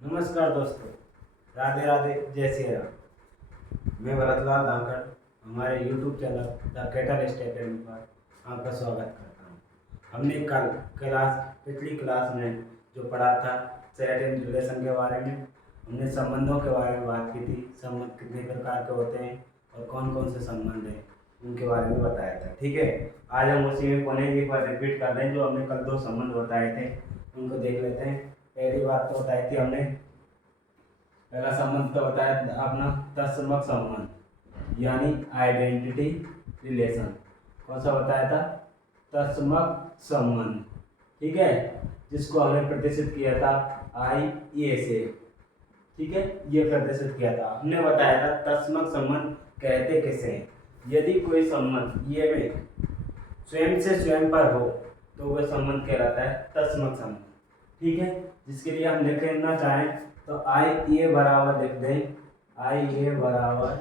नमस्कार दोस्तों, राधे राधे, जय श्री राम। मैं भरतलाल धाकड़ हमारे YouTube channel the catalyst academy पर आपका स्वागत करता हूँ। हमने कल पिछली क्लास में जो पढ़ा था सेट एंड रिलेशन के बारे में, हमने संबंधों के बारे में बात की थी। संबंध कितने प्रकार के होते हैं और कौन कौन से संबंध हैं उनके बारे में बताया था। ठीक है, आज हम उसी में पुनः एक बार रिपीट कर रहे हैं। जो हमने कल दो संबंध बताए थे उनको देख लेते हैं। पहली बात तो बताई थी हमने, पहला संबंध तो बताया अपना तत्समक संबंध यानी आइडेंटिटी रिलेशन। कौन सा बताया था? तत्समक संबंध। ठीक है, जिसको हमने प्रदर्शित किया था आई ए से। ठीक है, ये प्रदर्शित किया था। हमने बताया था तत्समक संबंध कहते किसे हैं? यदि कोई संबंध ये में स्वयं से स्वयं पर हो तो वह संबंध कहलाता है तत्समक संबंध। ठीक है, जिसके लिए हम लिखना चाहें तो आई ए बराबर लिख दें, आई ए बराबर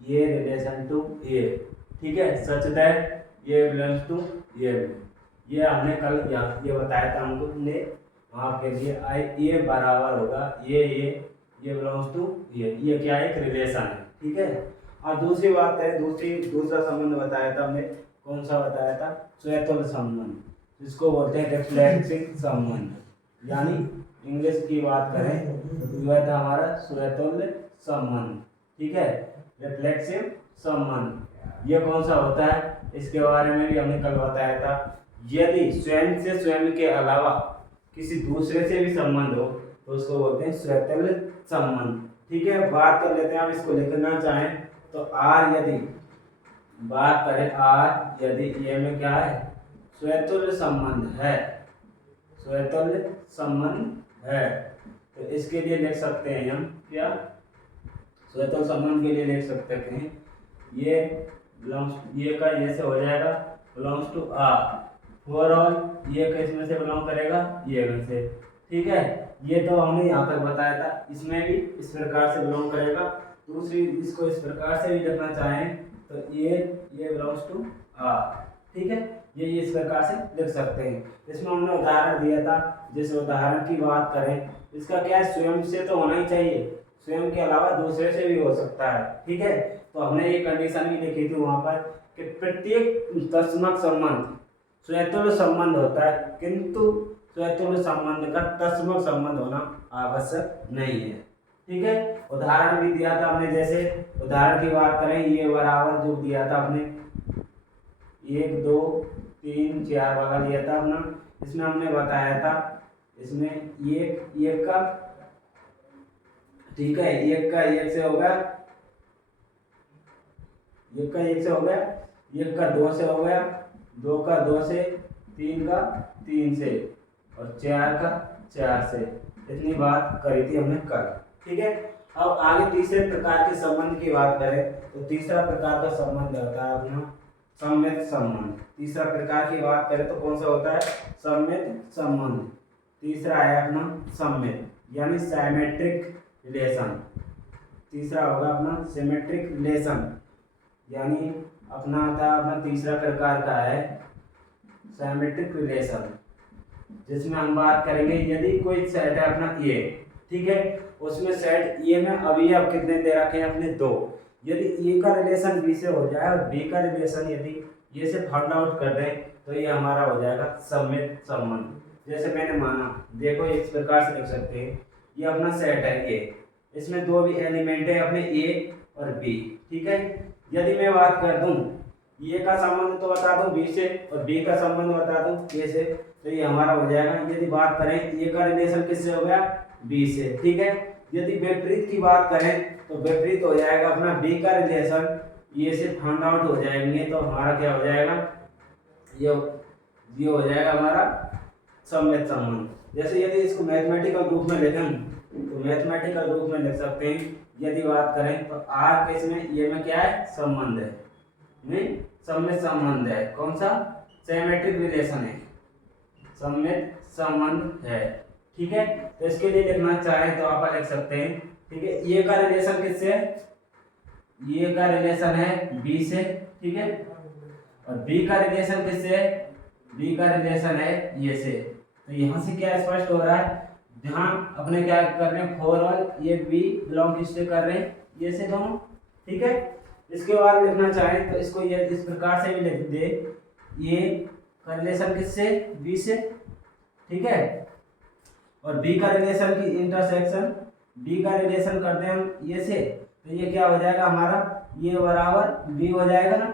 ए रिलेशन टू ए। ठीक है, such that A belongs to A. ये हमने कल ये बताया था हमको ने वहाँ के लिए आई ए बराबर होगा ए बिलोंग्स टू ये क्या है? एक रिलेशन है। ठीक है, और दूसरी बात है, दूसरा संबंध बताया था हमने। कौन सा बताया था? स्वतुल्य संबंध, जिसको बोलते हैं रिफ्लेक्सिव संबंध। यानी इंग्लिश की बात करें तो यह था हमारा स्वतुल्य संबंध। ठीक है, रिफ्लेक्सिव संबंध ये कौन सा होता है? इसके बारे में भी हमने कल बताया था। यदि स्वयं से स्वयं के अलावा किसी दूसरे से भी संबंध हो तो उसको बोलते हैं स्वतुल्य संबंध। ठीक है, बात कर लेते हैं। आप इसको लिखना चाहें तो आर, यदि बात करें आर यदि ये में क्या है? स्वतुल्य संबंध है, स्वतुल्य संबंध है। तो इसके लिए लिख सकते हैं हम क्या? स्वतुल्य संबंध के लिए लिख सकते हैं ये बिलोंग्स, ये का ये से हो जाएगा belongs to R for all. ये किस में से बिलोंग करेगा? ये में से। ठीक है, ये तो हमने यहाँ तक बताया था। इसमें भी इस प्रकार से बिलोंग करेगा। दूसरी, इसको इस प्रकार से भी लिखना चाहें तो ये बिलोंग्स टू आर। ठीक है, ये इस प्रकार से लिख सकते हैं। इसमें हमने उदाहरण दिया था। जिस उदाहरण की बात करें, इसका क्या है? स्वयं से तो होना ही चाहिए, स्वयं के अलावा दूसरे से भी हो सकता है। ठीक है, तो हमने ये कंडीशन भी लिखी थी वहां पर कि प्रत्येक तत्समक संबंध स्वतुल्य संबंध होता है, किंतु स्वतुल्य संबंध का तत्समक संबंध होना आवश्यक नहीं है। ठीक है, उदाहरण भी दिया था हमने। जैसे उदाहरण की बात करें, ये बराबर जो दिया था हमने 1 2 3 4 वाला दिया था अपना। इसमें हमने बताया था, इसमें एक का, ठीक है, एक का एक से हो गया, एक का एक से हो गया, एक का दो से हो गया, दो का दो से, तीन का तीन से और चार का चार से। इतनी बात करी थी हमने कल। ठीक है, अब आगे तीसरे प्रकार के संबंध की बात करें तो तीसरा प्रकार का संबंध होता है अपना सम्मित संबंध। तीसरा प्रकार की बात करें तो कौन सा होता है? सम्मित संबंध। तीसरा है अपना सम्मित यानी सिमेट्रिक रिलेशन। तीसरा होगा अपना सिमेट्रिक रिलेशन, यानी अपना आता अपना तीसरा प्रकार का है सिमेट्रिक रिलेशन, जिसमें हम बात करेंगे यदि कोई सेट है अपना ए। ठीक है, उसमें सेट ए में अवयव कितने दे रखे हैं? अपने दो। यदि ए का रिलेशन बी से हो जाए और बी का रिलेशन यदि ये से फाइंड आउट कर दें तो ये हमारा हो जाएगा सम्मित संबंध। जैसे मैंने माना, देखो इस प्रकार से लिख सकते हैं, ये अपना सेट है ए, इसमें दो भी एलिमेंट है अपने ए और बी। ठीक है, यदि मैं बात कर दूं ए का संबंध तो बता दूं बी से और बी का संबंध बता दूं ए से, तो ये हमारा हो जाएगा। यदि बात करें ए का रिलेशन किससे हो गया? बी से। ठीक है, यदि विपरीत की बात करें तो विपरीत हो जाएगा अपना बी का रिलेशन ये से फाइंड आउट हो जाएंगे, तो हमारा क्या हो जाएगा? ये हो जाएगा हमारा सम्मित संबंध। जैसे यदि इसको मैथमेटिकल रूप में लिखें तो मैथमेटिकल रूप में लिख सकते हैं। यदि बात करें तो आर केस में ये में क्या है? संबंध है, में सम्मित संबंध है। कौन सा? सिमेट्रिक रिलेशन है, सम्मित संबंध है। ठीक है, तो इसके लिए लिखना चाहे तो आप लिख सकते हैं। ठीक है, ए का रिलेशन किससे है? ए का रिलेशन है बी से। ठीक है, और बी का रिलेशन किससे है? बी का रिलेशन है ये से। तो यहाँ से क्या स्पष्ट हो रहा है? ध्यान अपने क्या कर रहे हैं, 4 और ये बी बिलोंग किससे कर रहे हैं, ये से दोनों, ठीक है। इसके बाद लिखना चाहें तो इसको ये इस प्रकार से भी लिख दे, ये का रिलेशन किससे, बी से, ठीक है। और बी का रिलेशन की इंटरसेक्शन, बी का रिलेशन करते हैं हम ये से, तो ये क्या हो जाएगा हमारा, ये बराबर बी हो जाएगा ना।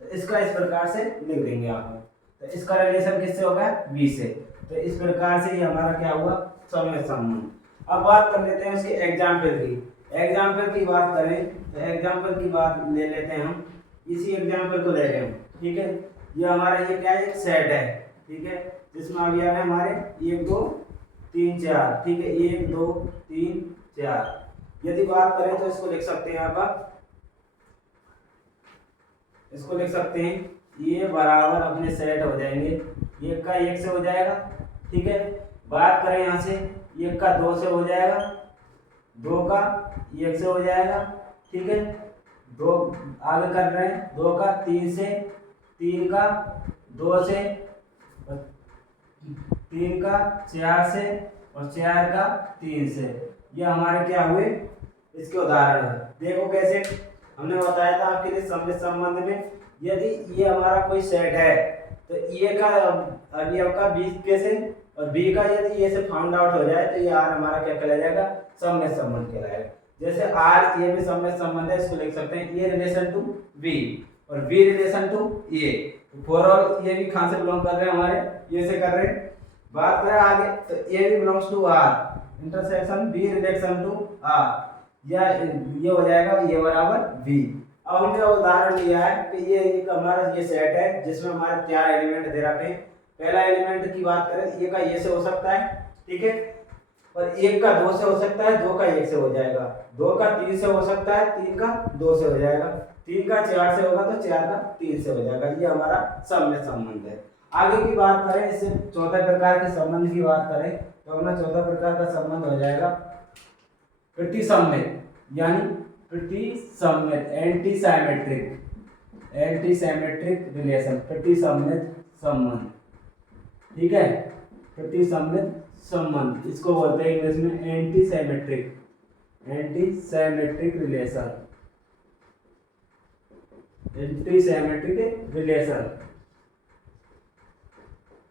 तो इसका इस प्रकार से लिख देंगे आप, तो इसका रिलेशन किससे होगा, बी से। तो इस प्रकार से ये हमारा क्या हुआ, सम्मिश्र संबंध। अब बात कर लेते हैं उसके एग्जाम्पल की। एग्जाम्पल की बात करें तो एग्जाम्पल की बात ले लेते हैं हम, इसी एग्जाम्पल को ले रहे हैं, ठीक है। ये हमारा ये क्या है, एक सेट है, ठीक है, जिसमें अभी आ रहे हमारे 1 2 3 4, ठीक है, 1 2 3 4। यदि बात करें तो इसको लिख सकते हैं आप, इसको लिख सकते हैं, ये बराबर अपने सेट हो जाएंगे, 1 का 1 से हो जाएगा, ठीक है। बात करें यहाँ से, 1 का 2 से हो जाएगा, 2 का 1 से हो जाएगा, ठीक है। 2 आगे कर रहे हैं, 2 का 3 से, 3 का 2 से, 3 का 4 से, और 4 का 3 से। ये हमारे क्या हुए, इसके उदाहरण है। देखो कैसे, हमने बताया था आपके लिए सम्मिश्र संबंध में, यदि ये हमारा कोई सेट है तो ए का अवयव का बी के से और बी का यदि ए से फाउंड आउट हो जाए तो ये आर हमारा क्या कहलाएगा, सम्मिश्र संबंध कहलाएगा। जैसे आर ए में सम्मिश्र संबंध है, इसको लिख सकते हैं ए रिलेशन टू बी और B relation to A. For all ये भी कहां से बिलोंग कर रहे हैं, हमारे ये से कर रहे हैं। बात करें आगे तो ए भी belongs to R, intersection B relation to R, या ये हो जाएगा ये बराबर बी। अब हमने उदाहरण लिया है कि ये एक हमारा ये सेट है जिसमें हमारे 4 एलिमेंट दे रखे हैं। पहला एलिमेंट की बात करें, ये का ये से हो सकता है, ठीक है, और 1 का 2 से हो सकता है, 2 का 1 से हो जाएगा, 2 का 3 से हो सकता है, 3 का 2 से हो जाएगा, 3 का 4 से होगा तो 4 का 3 से हो जाएगा। ये हमारा सम्मिश्र संबंध है। आगे की बात करें, इससे चौथे प्रकार के संबंध की बात करें तो अपना चौथा प्रकार का संबंध हो जाएगा प्रतिसम्मित, यानी प्रतिसम्मित, anti symmetric, anti symmetric relation, प्रतिसम्मित संबंध, ठीक है, प्रतिसम्मित संबंध, इसको बोलते हैं इंग्लिश में anti symmetric, anti symmetric relation, anti symmetric relation.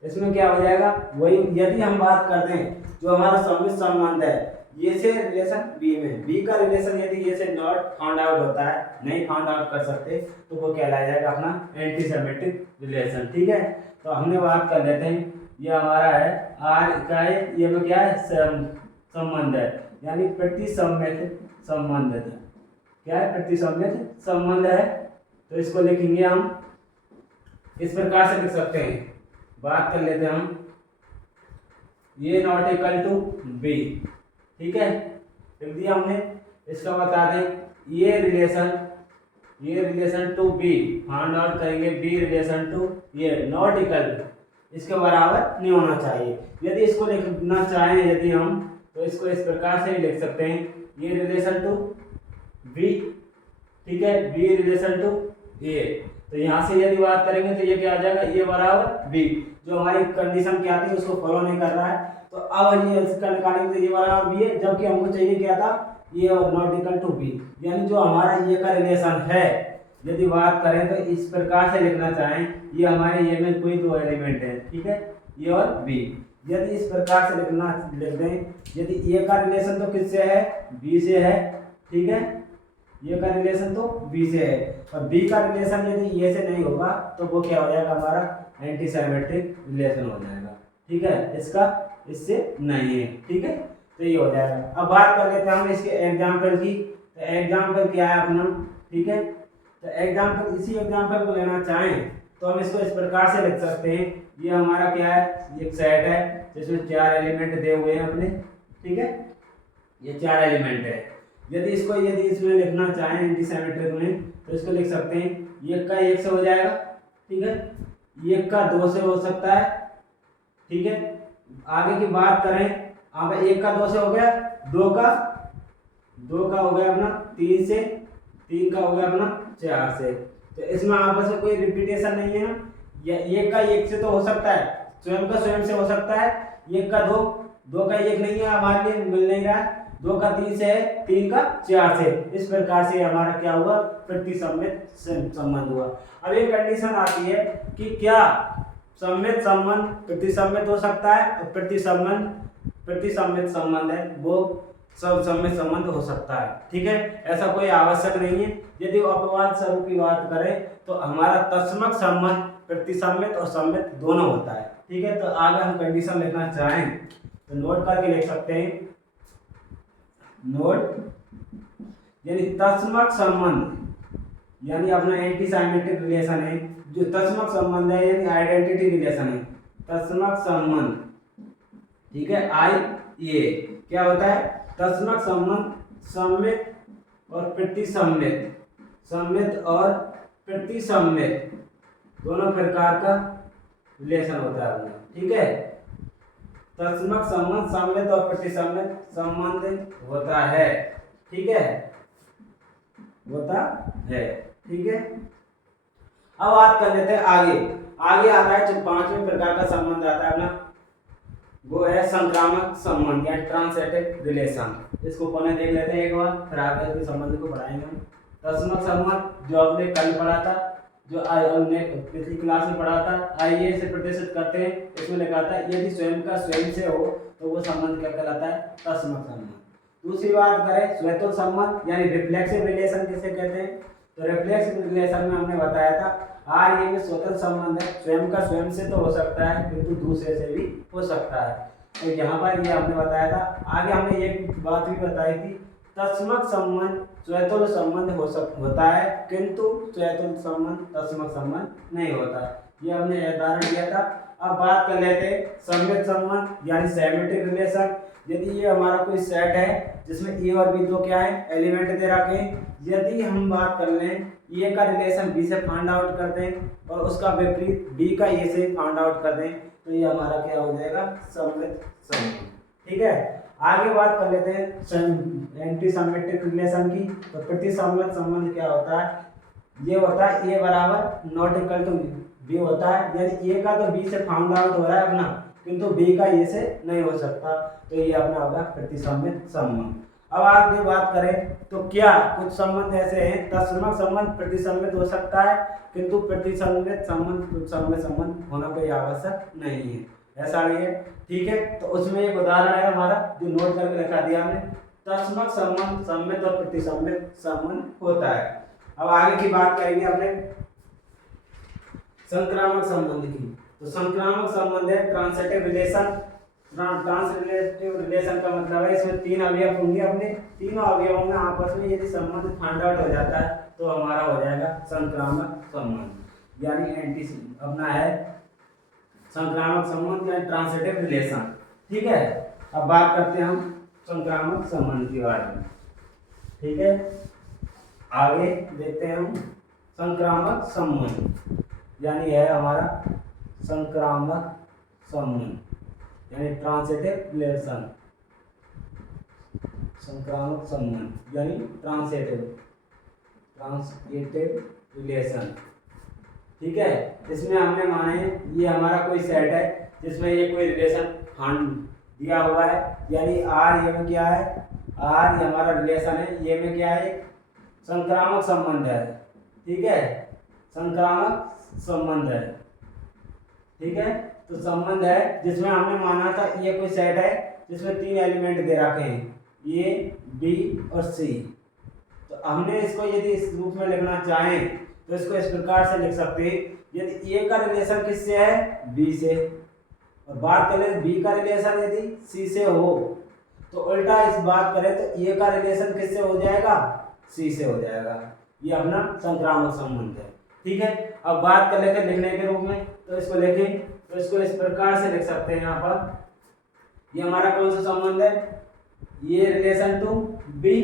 इसमें क्या हो जाएगा, वही यदि हम बात करते हैं जो हमारा सम्मिश्र संबंध है, ये से रिलेशन बी में, बी का रिलेशन यदि ये से नॉट फाउंड आउट होता है, नहीं फाउंड आउट कर सकते, तो वो कहलाया जाएगा अपना एंटी सिमेट्रिक रिलेशन, ठीक है। तो हमने बात कर लेते हैं, ये हमारा है आर का है, ये में क्या है, संबंध है, यानी प्रतिसम्मित संबंध है। क्या है, प्रतिसम्मित संबंध है। तो इसको लिखेंगे हम इस प्रकार से लिख सकते हैं। बात कर लेते हैं हम, ये नॉट इक्वल टू बी, ठीक है, लिख दिया हमने। इसका बता दें, ये relation to B find out करेंगे, बी रिलेशन टू ये नॉट इक्वल, इसके बराबर नहीं होना चाहिए। यदि इसको लिखना चाहें यदि हम, तो इसको इस प्रकार से लिख सकते हैं, ये रिलेशन टू बी, ठीक है, बी रिलेशन टू ए। तो यहाँ से यदि बात करेंगे तो ये क्या आ जाएगा, ये बराबर बी। जो हमारी कंडीशन क्या थी उसको फॉलो नहीं कर रहा है, तो अब ये इसका निकालेंगे तो ये बराबर बी है, जबकि हमको चाहिए क्या था, ये और नॉट इक्वल टू बी। यानी जो हमारा ये का रिलेशन है, यदि बात करें तो इस प्रकार से लिखना चाहें, ये हमारे ये में कोई 2 एलिमेंट है, ठीक है, ये और बी। यदि इस प्रकार से लिख दें, यदि ए का रिलेशन तो किससे है, बी से है, ठीक है, ये का रिलेशन तो बी से है, और बी का रिलेशन यदि ए से नहीं होगा तो वो क्या हो जाएगा, हमारा एंटी साइमेट्रिक रिलेशन हो जाएगा, ठीक है, इसका इससे नहीं है, ठीक है। तो ये हो जाएगा। अब बात कर लेते हैं हम इसके एग्जाम्पल की। तो एग्जाम्पल क्या है अपना, ठीक है, तो एग्जाम्पल, इसी एग्जाम्पल को लेना चाहें तो हम इसको इस प्रकार से लिख सकते हैं, ये हमारा क्या है, एक सेट है जिसमें 4 एलिमेंट दे हुए हैं अपने, ठीक है, ये 4 एलिमेंट है। यदि इसमें लिखना चाहें एंटी साइमेट्रिक में, तो इसको लिख सकते हैं, 1 का 1 से हो जाएगा, ठीक है, 1 का 2 से हो सकता है, ठीक है। आगे की बात करें, आप 1 का 2 से हो गया, 2 का हो गया अपना 3 से, 3 का हो गया अपना 4 से। तो इसमें आपस में कोई रिपीटेशन नहीं है ना, या 1 का 1 से तो हो सकता है, स्वयं का स्वयं से हो सकता है, 1 का 2 2 का 1 नहीं है, हमारे लिए मिल नहीं रहा है। 2 का 3 से है, 3 का 4 से। इस प्रकार से हमारा क्या हुआ, प्रतिसम्मित संबंध हुआ। अब एक कंडीशन आती है कि क्या सम्मित संबंध प्रतिसम्मित हो सकता है, और प्रतिसम्मित संबंध है वो सब सम्मित संबंध हो सकता है। ठीक है, ऐसा कोई आवश्यक नहीं है। यदि अपवाद स्वरूप की बात करें तो हमारा तत्समक संबंध प्रतिसम्मित और सम्मित दोनों होता है। ठीक है, तो आगे हम कंडीशन लिखना चाहें तो नोट करके लिख सकते हैं। नोट यानी तत्समक संबंध यानी अपना एंटी साइमेट्रिक रिलेशन है। जो तत्समक संबंध है यानी आइडेंटिटी रिलेशन है, तत्समक संबंध। ठीक है, आई ये क्या होता है, तत्समक संबंध सम्मित और प्रतिसम्मित, सम्मित और प्रतिसम्मित दोनों प्रकार का रिलेशन होता है अपना। ठीक है, तत्समक संबंध सम्मित और प्रतिसम्मित संबंध होता है। ठीक है, होता है। ठीक है, अब बात कर लेते हैं आगे। आगे आता है जो 5वें प्रकार का संबंध आता है अपना, वो है संक्रामक संबंध या ट्रांसएटिव रिलेशन। इसको पहले देख लेते हैं एक बार, फिर आगे के संबंध को पढ़ाएंगे हम। तत्समक संबंध जो आपने कल पढ़ा था, जो हमने पिछली क्लास में पढ़ा था, आइए से प्रतिष्ठित करते हैं। इसमें लिखा था यदि स्वयं का स्वयं से हो तो वो संबंध क्या कहलाता है, तत्समक संबंध। दूसरी बात करें स्वैतुल संबंध यानी रिफ्लेक्सिव रिलेशन किसे कहते हैं, तो रिफ्लेक्सिव रिलेशन में हमने बताया था आर ये में स्वतंत्र संबंध है, स्वयं का स्वयं से तो हो सकता है किंतु दूसरे से भी हो सकता है। तो यहाँ पर ये हमने बताया था। आगे हमने एक बात भी बताई थी, तत्समक संबंध स्वैतुल संबंध होता है किंतु स्वैतुल संबंध तत्समक संबंध नहीं होता। ये हमने उदाहरण दिया था। अब बात कर लेते हैं सम्मित संबंध यानी सिमेट्रिक रिलेशन। यदि ये हमारा कोई सेट है जिसमें ए और बी दो क्या है, एलिमेंट दे रखे हैं। यदि हम बात कर लें ए का रिलेशन बी से फाइंड आउट कर दें और उसका विपरीत बी का ए से फाइंड आउट कर दें तो ये हमारा क्या हो जाएगा, सम्मित संबंध। ठीक है, आगे बात कर लेते हैं एंटी सिमेट्रिक रिलेशन की। तो प्रतिसम्मित संबंध क्या होता है, ये होता है ए बराबर नॉट इक्वल टू बी होता है, यानी ए का तो बी से फाइंड आउट हो रहा है अपना किंतु बी का ए से नहीं हो सकता, तो ये अपना होगा प्रतिसम्मित संबंध। अब आगे बात करें तो क्या कुछ संबंध ऐसे हैं तत्समक संबंध प्रतिसम्मित हो सकता है किंतु प्रतिसम्मित संबंध सम्मित संबंध होना कोई आवश्यक नहीं है, ऐसा नहीं है। ठीक है, तो उसमें एक उदाहरण है हमारा जो नोट करके रखा दिया हमने, तत्समक संबंध सम्मित और प्रतिसम्मित संबंध होता है। अब आगे की बात करेंगे अपने संक्रामक संबंध की। तो संक्रामक संबंध है ट्रांसएटिव रिलेशन। ट्रांसएटिव रिलेशन का मतलब है इसमें 3 अवयव होंगे, अपने तीनों अवयवों में आपस में यदि संबंध फाइंड आउट हो जाता है तो हमारा हो जाएगा संक्रामक संबंध यानी एंटी अपना है संक्रामक संबंध या ट्रांसएटिव रिलेशन। ठीक है, अब बात करते हैं हम संक्रामक संबंध के बारे में। ठीक है, आगे देखते हैं हम संक्रामक संबंध यानी है हमारा संक्रामक संबंध यानी ट्रांसएटिव रिलेशन। संक्रामक संबंध यानी ट्रांसएटिव रिलेशन। ठीक है, इसमें हमने माने ये हमारा कोई सेट है जिसमें ये कोई रिलेशन फाइंड दिया हुआ है, यानी आर ये में क्या है, आर ये हमारा रिलेशन है, ये में क्या है संक्रामक संबंध है। ठीक है, संक्रामक संबंध है। ठीक है, तो संबंध है जिसमें हमने माना था ये कोई सेट है जिसमें 3 एलिमेंट दे रखे हैं ए बी और सी। तो हमने इसको यदि इस रूप में लिखना चाहें तो इसको इस प्रकार से लिख सकते हैं, यदि ए का रिलेशन किससे है, बी से, और बात करें बी का रिलेशन यदि सी से हो तो उल्टा इस बात करें तो ए का रिलेशन किससे हो जाएगा, सी से हो जाएगा। ये अपना संक्रामक संबंध है। ठीक है, अब बात कर लेते हैं लिखने के रूप में। तो इसको लिखें तो इसको इस प्रकार से लिख सकते हैं, यहाँ पर ये हमारा कौन सा संबंध है, ये रिलेशन टू बी।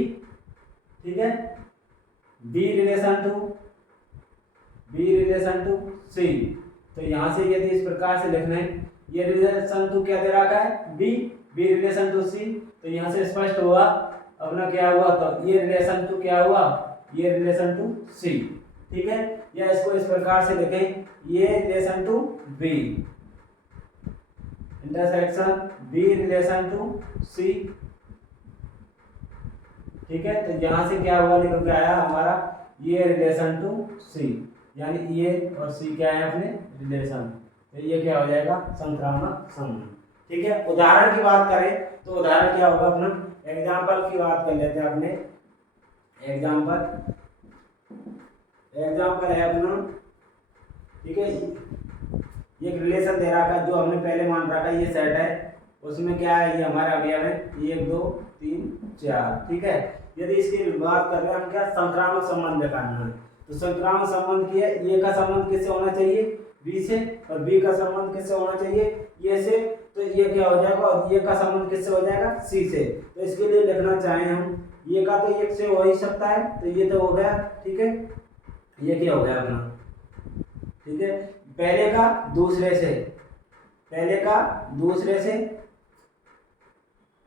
ठीक है, बी रिलेशन टू सी। तो यहाँ से यदि इस प्रकार से लिखना है, ये रिलेशन टू क्या दे रखा है, बी रिलेशन टू सी, तो यहाँ से स्पष्ट हुआ अपना क्या हुआ, तो ये रिलेशन टू क्या हुआ, ये रिलेशन टू सी। ठीक है, या इसको इस प्रकार से लिखें, ये relation to B intersection B relation to C. ठीक है, तो यहाँ से क्या हुआ निकल के आया हमारा ये रिलेशन टू सी, यानी ये और सी क्या है अपने रिलेशन, तो ये क्या हो जाएगा संक्रामक संबंध। ठीक है, उदाहरण की बात करें तो उदाहरण क्या होगा अपना, एग्जाम्पल की बात कर लेते हैं अपने। एग्जाम्पल है अपना, ठीक है, एक रिलेशन दे रखा है जो हमने पहले मान रखा है, ये सेट है, उसमें क्या है ये हमारा अवयव है 1 2 3 4। ठीक है, यदि इसकी बात कर रहे हैं हम क्या संक्रामक संबंध निकालना है, तो संक्रामक संबंध की है, ए का संबंध किससे होना चाहिए बी से, और बी का संबंध किससे होना चाहिए ए से, तो ये क्या हो जाएगा, और ये का संबंध किससे हो जाएगा सी से। तो इसके लिए लिखना चाहें हम, ये का तो एक से हो ही सकता है, तो ये तो हो गया। ठीक है, ये क्या हो गया अपना, ठीक है, पहले का दूसरे से, पहले का दूसरे से,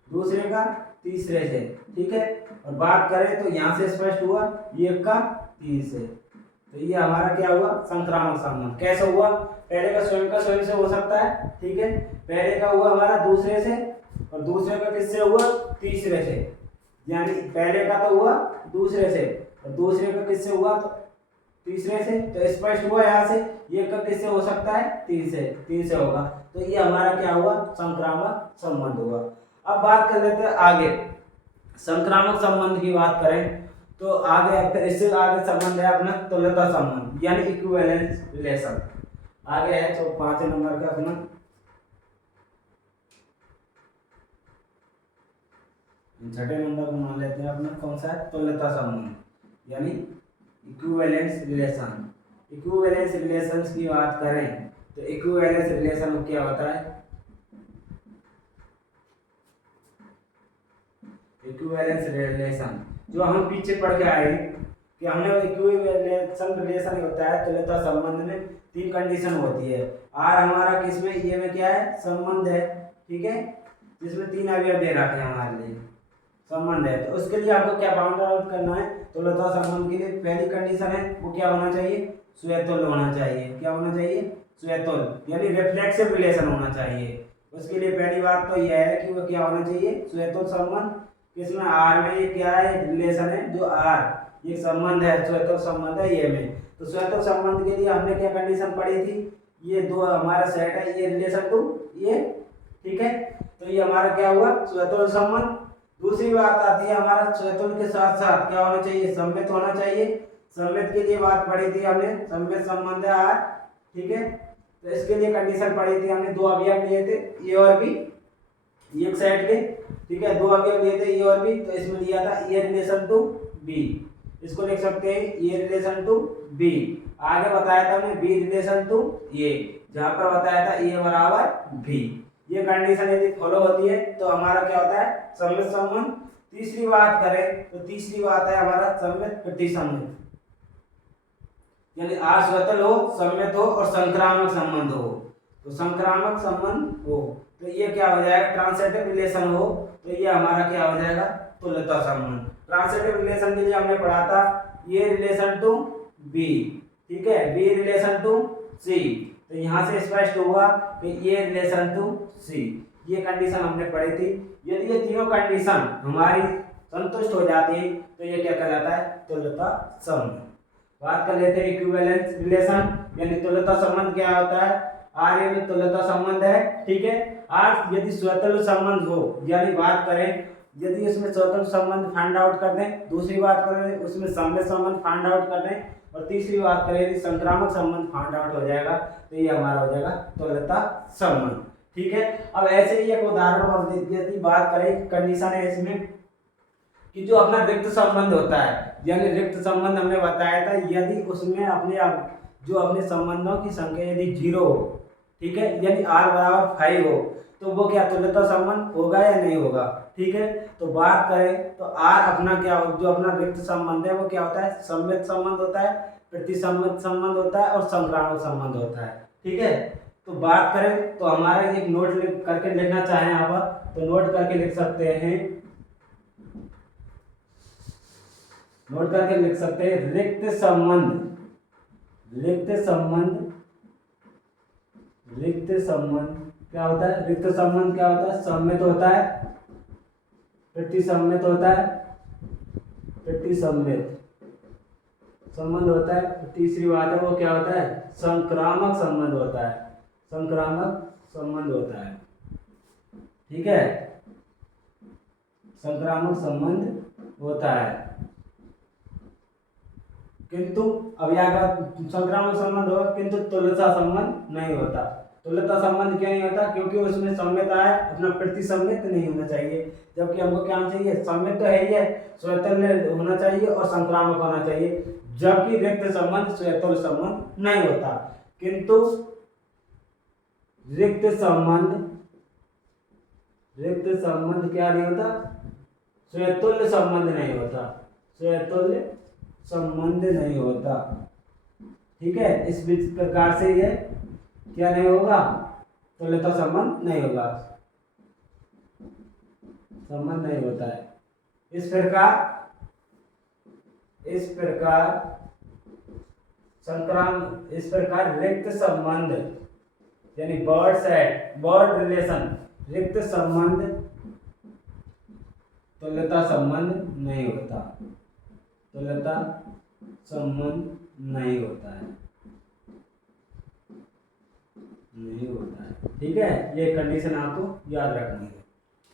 दूसरे का तीसरे से। ठीक है, और बात करें तो यहाँ से स्पष्ट हुआ ये का 3 से, तो ये हमारा क्या हुआ संक्रामक संबंध। कैसे हुआ, पहले का स्वयं से हो सकता है। ठीक है, पहले का हुआ हमारा दूसरे से, और दूसरे का किससे हुआ तीसरे से, यानी पहले का तो हुआ दूसरे से और दूसरे का किससे हुआ तो तीसरे से, तो स्पष्ट हुआ यहाँ से ये का किससे हो सकता है 3 से होगा, तो ये हमारा क्या हुआ संक्रामक संबंध हुआ। अब बात कर लेते हैं आगे, संक्रामक संबंध की बात करें तो आगे फिर इससे आगे संबंध है अपना तुल्यता संबंध, यानी इक्विवेलेंस रिलेशन आगे है। तो 5 नंबर का अपना छठे नंबर को मान लेते हैं अपना कौन सा है तुल्यता संबंध, यानी इक्विवेलेंस रिलेशन। इक्विवेलेंस रिलेशंस की बात करें तो इक्विवेलेंस रिलेशन क्या होता है, इक्विवेलेंस रिलेशन जो हम पीछे पढ़ के आए कि हमने इक्विवेलेंस रिलेशन होता है तुल्यता संबंध में 3 कंडीशन होती है। आर हमारा किसमें ये में क्या है संबंध है, ठीक है, जिसमें 3 अवयव दे रखे हैं हमारे लिए संबंध है, तो उसके लिए आपको क्या फाइंड आउट करना है तुल्यता संबंध के लिए पहली कंडीशन है वो क्या होना चाहिए स्वतुल्य होना चाहिए। क्या होना चाहिए स्वतुल्य, यानी रिफ्लेक्सिव रिलेशन होना चाहिए। उसके लिए पहली बात तो यह है कि वो क्या होना चाहिए स्वतुल्य संबंध, इसमें आर में ये क्या है रिलेशन है जो आर ये संबंध है स्वतुल्य संबंध है ये में, तो स्वतुल्य संबंध के लिए हमने क्या कंडीशन पढ़ी थी ये 2 हमारा सेट है ये रिलेशन टू ये। ठीक है, तो ये हमारा क्या हुआ स्वतुल्य संबंध। दूसरी बात आती है हमारा स्वतुल्य के साथ साथ क्या होना चाहिए सम्मित होना चाहिए। सम्मित के लिए बात पढ़ी थी हमने सम्मित संबंध है आर। ठीक है, तो इसके लिए कंडीशन पढ़ी थी हमने 2 अवयव लिए थे ए और बी एक सेट के। ठीक है, 2 अवयव लिए थे ए और बी, तो इसमें दिया था ए रिलेशन टू बी, इसको लिख सकते हैं ए रिलेशन टू बी। आगे बताया था हमने बी रिलेशन टू ए, जहां पर बताया था ए बराबर बी। ये कंडीशन यदि फॉलो होती है तो हमारा क्या होता है सम्मित संबंध। तीसरी बात करें तो तीसरी बात है हमारा सम्मित प्रतिसम्मित, यानी आर स्वतंत्र हो सम्मित हो और संक्रामक संबंध हो। तो संक्रामक संबंध हो तो ये क्या हो जाएगा ट्रांसिटिव रिलेशन हो, तो ये हमारा क्या हो जाएगा तुल्यता संबंध। ट्रांसिटिव रिलेशन के लिए हमने पढ़ा था ये रिलेशन टू बी, ठीक है, बी रिलेशन टू सी, तो यहाँ से स्पष्ट हुआ कि ये रिलेशन टू सी, ये कंडीशन हमने पढ़ी थी। यदि ये तीनों कंडीशन हमारी संतुष्ट हो जाती है तो ये क्या कहलाता है तुल्यता संबंध। बात कर लेते हैं इक्विवेलेंस रिलेशन, यानी तुल्यता संबंध क्या होता है आर ए में तुल्यता संबंध है। ठीक है, आर यदि स्वतंत्र संबंध हो, यानी बात करें यदि इसमें स्वतंत्र संबंध फाइंड आउट कर दें, दूसरी बात करें उसमें सम्मित संबंध फाइंड आउट कर दें, और तीसरी बात करें यदि संक्रामक संबंध फाइंड आउट हो जाएगा तो ये हमारा हो जाएगा तुल्यता संबंध। ठीक है, अब ऐसे ही एक उदाहरण और यदि बात करें कंडीशन है इसमें कि जो अपना रिक्त संबंध होता है, यानी रिक्त संबंध हमने बताया था यदि उसमें अपने जो अपने संबंधों की संख्या यदि 0 हो, ठीक है, यानी r बराबर 5 हो, तो वो क्या तुल्यता संबंध होगा या नहीं होगा। ठीक है, तो बात करें तो r अपना क्या जो अपना रिक्त संबंध है वो क्या होता है सम्मित संबंध होता है, प्रतिसम्मित संबंध होता है और संक्रामक संबंध होता है। ठीक है, तो बात करें तो हमारा एक नोट करके लिखना चाहें यहाँ पर तो नोट करके लिख सकते हैं, नोट करके लिख सकते हैं रिक्त संबंध, रिक्त संबंध, रिक्त संबंध क्या होता है, रिक्त संबंध क्या होता है, सम्मित होता है, प्रतिसम्मित होता है, प्रतिसम्मित संबंध होता है। तीसरी बात है वो क्या होता है, संक्रामक संबंध होता है, संक्रामक संबंध होता है। ठीक है, संक्रामक संबंध होता है। किंतु अब यहाँ संक्रामक संबंध होगा किंतु तुल्यता संबंध नहीं होता। तुल्यता संबंध क्यों नहीं होता, क्योंकि उसमें सम्मित है, अपना प्रतिसम्मित नहीं होना चाहिए। जबकि हमको क्या होना चाहिए, सम्मित तो है ही है, स्वतंत्र होना चाहिए और संक्रामक होना चाहिए। जबकि रिक्त संबंध स्वतंत्र संबंध नहीं होता। किंतु रिक्त संबंध क्या नहीं होता, स्वतुल्य संबंध नहीं होता, स्वतुल्य संबंध नहीं होता। ठीक है, इस प्रकार से ये क्या नहीं होगा, तुल्यता संबंध नहीं होगा, संबंध नहीं होता है। इस प्रकार रिक्त संबंध यानी वर्ड रिलेशन, रिक्त संबंध तुल्यता संबंध नहीं होता, तुल्यता संबंध नहीं होता है, नहीं होता है। ठीक है, ये कंडीशन आपको याद रखनी है।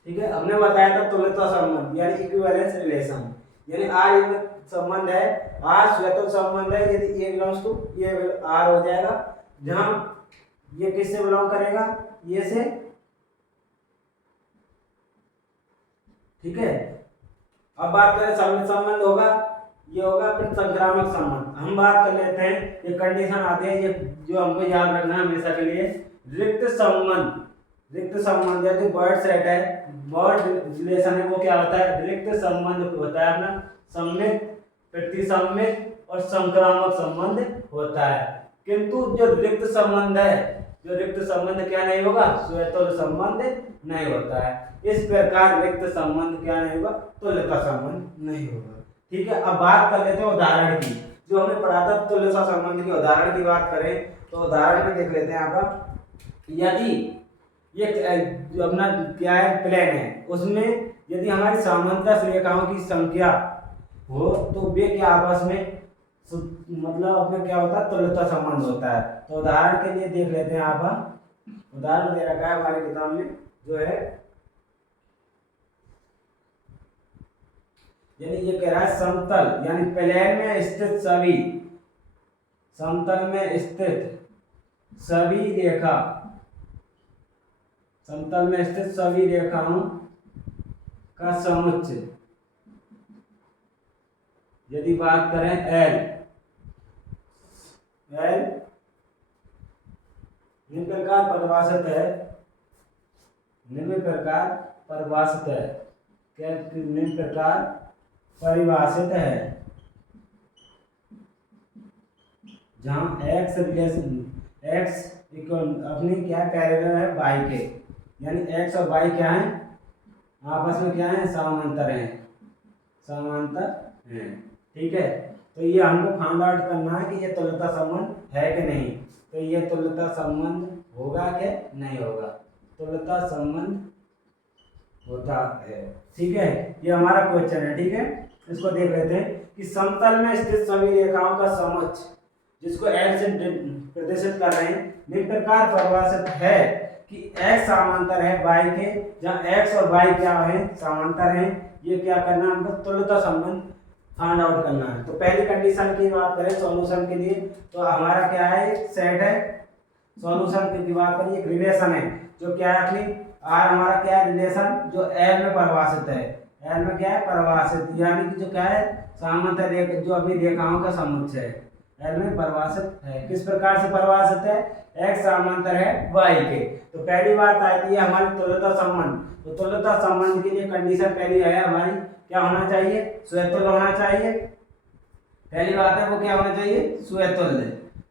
ठीक है, हमने बताया था तुल्यता संबंध यानी इक्विवेलेंस रिलेशन, यानी आर संबंध है, आर स्वतंत्र संबंध है यदि ए बिलोंग्स टू ये आर हो जाएगा, जहां ये किससे बिलोंग करेगा, ये से। ठीक है, अब बात करें सम्मित संबंध होगा, ये होगा फिर संक्रामक संबंध। हम बात कर लेते हैं, ये कंडीशन आते हैं, ये जो हमको याद रखना है हमेशा के लिए। रिक्त संबंध यदि वर्ड सेट है, वर्ड रिलेशन है, वो क्या होता है, रिक्त संबंध होता है अपना, सम्मित, प्रतिसम्मित और संक्रामक संबंध होता है। किंतु जो रिक्त संबंध है, जो रिक्त संबंध क्या नहीं होगा, स्वतुल्य संबंध नहीं होता है। इस प्रकार रिक्त संबंध क्या नहीं होगा, तुल्यता संबंध नहीं होगा। ठीक है, अब बात कर लेते हैं उदाहरण की, जो हमने पढ़ा था तुल्यता संबंध के उदाहरण की बात करें तो उदाहरण में देख लेते हैं आप। यदि ये जो अपना क्या है प्लेन है, उसमें यदि हमारी समांतर रेखाओं की संख्या हो तो वे क्या आपस में मतलब अपने क्या होता है, तुल्यता संबंध होता है। तो उदाहरण के लिए देख लेते हैं आप, उदाहरण दे रखा है हमारी किताब में जो है, यानी ये कह रहा है समतल यानी प्लेन में स्थित सभी, समतल में स्थित सभी रेखा, समतल में स्थित सभी रेखाओं का समुच्चय यदि बात करें एल निम्न प्रकार परिभाषित है, निम्न प्रकार परिभाषित है, क्या निम्न प्रकार परिभाषित है, जहां एक्स रिलेशन एक्स अपनी क्या पैरेलल है वाई के, यानी एक्स और वाई क्या है, आपस में क्या है, समांतर हैं, समांतर हैं। ठीक है, तो ये हमको फाइंड आउट करना है कि ये तुल्यता संबंध है कि नहीं। तो ये तुल्यता संबंध होगा कि नहीं होगा, तुल्यता संबंध होता है। ठीक है, ये हमारा क्वेश्चन है। ठीक है, इसको देख लेते हैं कि समतल में स्थित सभी रेखाओं का समुच्चय जिसको एल से प्रदर्शित कर रहे हैं निम्न प्रकार परिभाषित है कि x समांतर है y के, जहां x और y क्या है, समांतर हैं। ये क्या करना है, हमको तुल्यता संबंध फाइंड आउट करना है। तो पहली कंडीशन की बात करें सॉल्यूशन के लिए, तो हमारा क्या है, सेट है। सॉल्यूशन की बात करें, एक रिलेशन है जो क्या है, अपनी आर हमारा क्या है, रिलेशन जो एल में परिभाषित है, एल में क्या है परिभाषित, यानी कि जो क्या है समांतर रेखा जो अपनी रेखाओं का समुच्चय है, एल में परिभाषित है। किस प्रकार से परिभाषित है, एक्स समांतर है वाई के। तो पहली बात आती है हमारी तुल्यता संबंध। तो तुल्यता संबंध के लिए कंडीशन पहली है हमारी क्या होना चाहिए, स्वतुल्य होना चाहिए। पहली बात है वो क्या होना चाहिए, स्वतुल्य,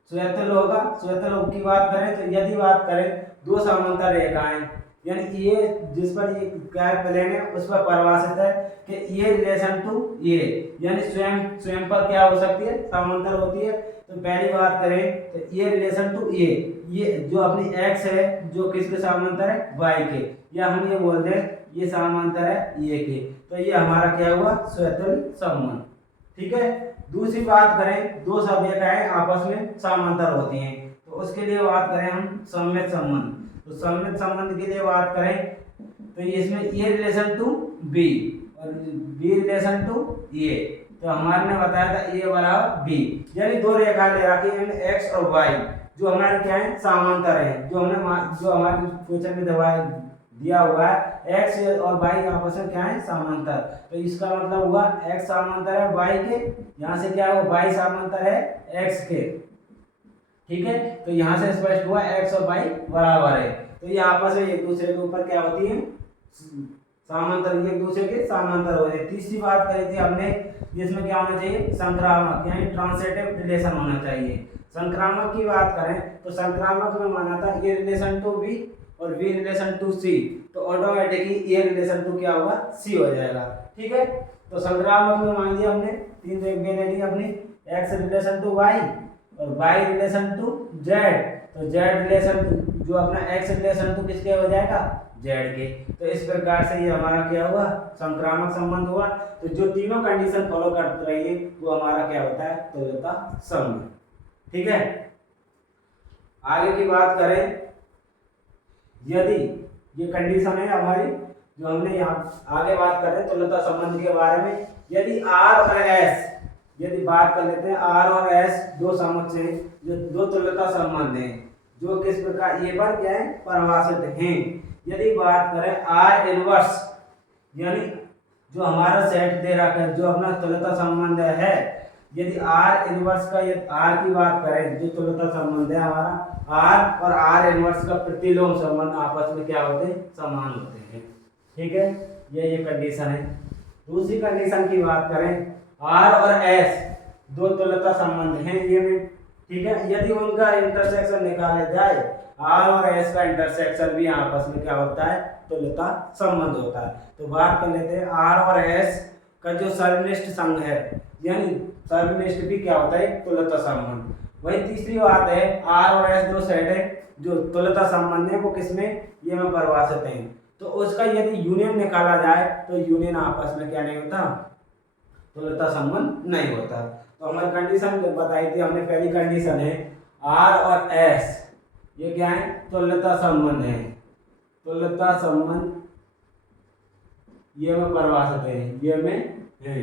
स्वतुल्य होगा। स्वतुल्य की बात करें तो यदि बात करें दो समांतर रेखाएं, यानी ये जिस पर ये क्या प्लेन है उस पर परिभाषित है कि ये रिलेशन टू ये, यानी स्वयं पर क्या हो सकती है, समांतर होती है। तो पहली बात करें तो ये रिलेशन टू ये ये जो अपनी x है जो किसके समांतर है, y के, या हम ये बोलते हैं ये समांतर है ये के, तो ये हमारा क्या हुआ, स्वतुल्य संबंध। ठीक है। दूसरी बात करें, दो सभ्यताएं आपस में समांतर होती हैं, तो उसके लिए बात करें हम सममित संबंध। तो सममित संबंध के लिए बात करें तो इसमें ए रिलेशन टू बी और बी रिलेशन टू ए, तो हमारे ने बताया था ए बराबर बी, यानी दो रेखा ले रखी है एक्स और वाई जो हमारे क्या है, समांतर है, जो हमारे क्वेश्चन में दिया हुआ है एक्स और वाई आपस में क्या है, समांतर। तो इसका मतलब हुआ एक्स समांतर है वाई के, यहाँ से क्या हुआ, वाई समांतर है एक्स के। ठीक है, तो यहाँ से स्पष्ट हुआ एक्स और वाई बराबर है, तो ये आपस में एक दूसरे के ऊपर क्या होती है, समांतर, एक दूसरे के समांतर हो रहे। तीसरी बात करी थी हमने, जिसमें क्या होना चाहिए, संक्रामक यानी ट्रांसिटिव रिलेशन होना चाहिए। संक्रामक की बात करें तो संक्रामक में माना था ए रिलेशन टू बी और बी रिलेशन टू सी, तो ऑटोमेटिकली ए रिलेशन टू क्या होगा, सी हो जाएगा। ठीक है, तो संक्रामक में मान लिया हमने तीन रेखा ले ली अपनी, एक्स रिलेशन टू वाई और वाई रिलेशन टू जेड, तो जेड रिलेशन जो अपना एक्स रिलेशन टू किसके हो जाएगा, जेड के। तो इस प्रकार से ये हमारा क्या हुआ, संक्रामक संबंध हुआ। तो जो तीनों कंडीशन फॉलो करते रहिए वो हमारा क्या होता है, तुल्यता संबंध। ठीक है, आगे की बात करें, यदि ये कंडीशन है हमारी जो हमने यहाँ आगे बात कर रहे हैं तुल्यता संबंध के बारे में, यदि आर और एस, यदि बात कर लेते हैं आर और एस दो समकक्ष हैं, जो दो तुल्यता संबंध हैं जो किस प्रकार ये पर क्या है, परिभाषित हैं। यदि बात करें आर इनवर्स, यानी जो हमारा सेट दे रखा है जो अपना तुल्यता संबंध है, यदि आर इनवर्स का, यदि आर की बात करें जो तुल्यता संबंध है हमारा, आर और आर इनवर्स का प्रतिलोम संबंध आपस में क्या होते हैं, समान होते हैं। ठीक है, ये कंडीशन है। दूसरी कंडीशन की बात करें, आर और एस दो तुल्यता संबंध हैं ये में, ठीक है, यदि उनका इंटरसेक्शन निकाला जाए, आर और एस का इंटरसेक्शन भी आपस में क्या होता है, तुल्यता संबंध होता है। तो बात कर लेते हैं आर और एस का जो सर्वनिष्ठ संघ है, यानी सर्वनिष्ठ भी क्या होता है, तुल्यता संबंध। वही तीसरी बात है, आर और एस दो सेट है जो तुल्यता संबंध है वो किसमें, ये में परिभाषित हैं, तो उसका यदि यूनियन निकाला जाए तो यूनियन आपस में क्या नहीं होता, तुल्यता संबंध नहीं होता। तो हमारी कंडीशन बताई थी हमने, पहली कंडीशन है आर और एस ये क्या है, तुल्यता संबंध है, तुल्यता संबंध ये में परिभाषित है, ये में है।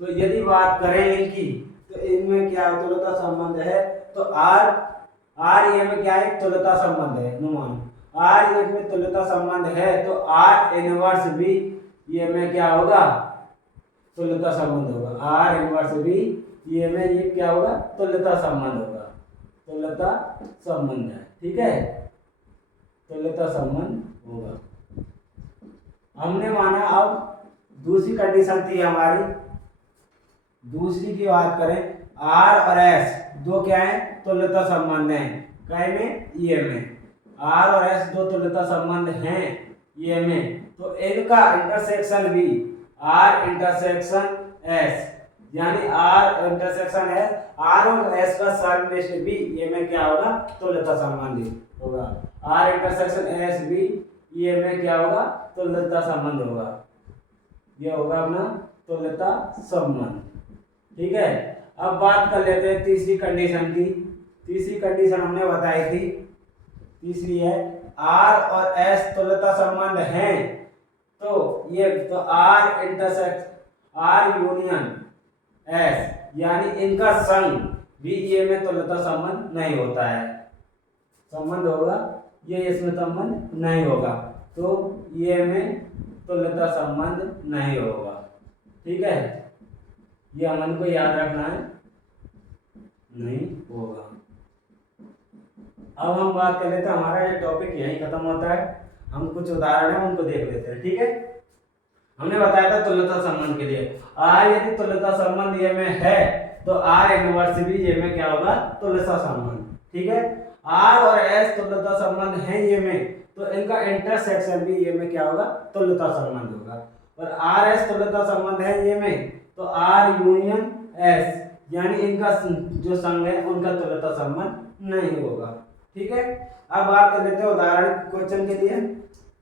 तो यदि बात करें इनकी, तो इनमें क्या तुल्यता संबंध है, तो आर ये में क्या है, तुल्यता संबंध है, नुमान आर ये में तुल्यता संबंध है, तो आर इनवर्स भी ये में क्या होगा, तुल्यता संबंध होगा, आर इनवर्स भी ये में ये क्या होगा, तुल्यता संबंध होगा, तुल्यता संबंध है। ठीक है, तुल्यता संबंध होगा। हमने माना, अब दूसरी कंडीशन थी हमारी, दूसरी की बात करें, आर और एस दो क्या है, तुल्यता संबंध हैं, कै में, ये में, आर और एस दो तुल्यता संबंध हैं ये में, तो इनका इंटरसेक्शन भी आर इंटरसेक्शन एस, यानी आर इंटरसेक्शन एस, आर और एस का सर्वनिष्ठ भी ये में क्या होगा, तुल्यता संबंध होगा, आर इंटरसेक्शन एस भी ये में क्या होगा, तुल्यता संबंध होगा, ये होगा अपना तुल्यता संबंध। ठीक है, अब बात कर लेते हैं तीसरी कंडीशन की। तीसरी कंडीशन हमने बताई थी, तीसरी है आर और एस तुल्यता संबंध हैं, तो ये तो R intersect R union S, यानी इनका संग भी ये में तुल्यता संबंध नहीं होता है, संबंध होगा ये इसमें संबंध नहीं होगा, तो ये में तुल्यता संबंध नहीं होगा। ठीक है, ये हमन को याद रखना है, नहीं होगा। अब हम बात कर लेते हैं, हमारा ये टॉपिक यहीं खत्म होता है, हम कुछ उदाहरण है उनको देख लेते हैं। ठीक है, हमने बताया था तुल्यता संबंध के लिए, आर यदि तुल्यता संबंध ये में है तो आर इनवर्स भी ये में क्या होगा, तुल्यता संबंध। ठीक है, आर और एस तुल्यता संबंध है ये में, तो इनका इंटरसेक्शन भी ये में क्या होगा, तुल्यता संबंध होगा। और आर एस तुल्यता संबंध है ये में, तो आर यूनियन एस, यानी इनका जो संघ है उनका तुल्यता संबंध नहीं होगा। ठीक है। अब बात कर लेते हैं उदाहरण क्वेश्चन के लिए।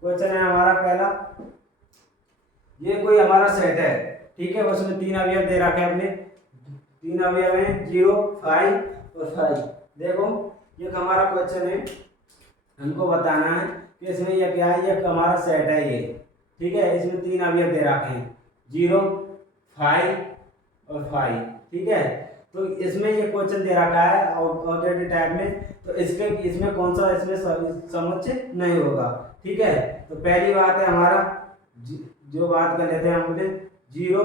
क्वेश्चन है हमारा पहला, ये कोई हमारा सेट है, ठीक है, उसमें 3 अवयव दे रखे हैं अपने, 3 अवयव हैं 0, 5 और 5। देखो ये हमारा क्वेश्चन है, हमको बताना है कि इसमें ये क्या है, ये हमारा सेट है ये, ठीक है। इसमें 3 अवयव दे रखे हैं 0, 5 और 5, ठीक है। तो इसमें ये क्वेश्चन दे रखा है ऑब्जेक्टिव टाइप में, तो इसमें कौन सा इसमें समुच्चय नहीं होगा, ठीक है। तो पहली बात है हमारा जो बात कर लेते हैं हम लोग 0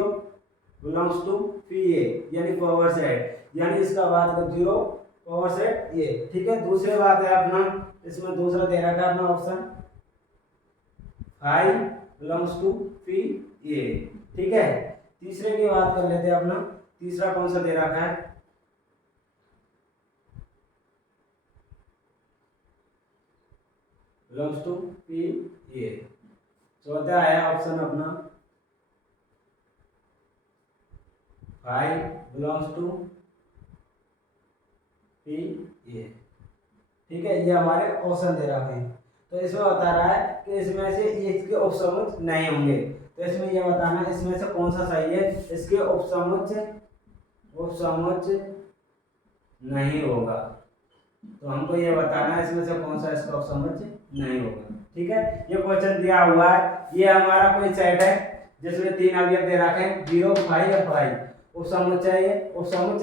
बिलोंग्स टू पी ए यानी पावर सेट, यानी इसका बात कर 0 पावर सेट ये, ठीक है। दूसरी बात है अपना, इसमें दूसरा दे रखा है अपना option 5 belongs to P A, ठीक है। तीसरे की बात कर लेते हैं अपना, तीसरा कौन सा दे रखा है, बिलोंग्स टू पी ए। चौथा है ऑप्शन अपना 5 बिलोंग्स टू पी ए, ठीक है। ये हमारे ऑप्शन दे रखे हैं। तो इसमें बता रहा है कि इसमें से इसके उपसमुच्चय नहीं होंगे, तो इसमें यह बताना है इसमें से कौन सा सही है, इसके उपसमुच्चय नहीं होगा। तो हमको ये बताना है इसमें से कौन सा इसका उपसमुच्चय नहीं होगा, ठीक है। ये क्वेश्चन दिया हुआ है, ये हमारा कोई सेट है जिसमें 3 अवयव दे रखे हैं 0, 5 और 5। उपसमुच्चय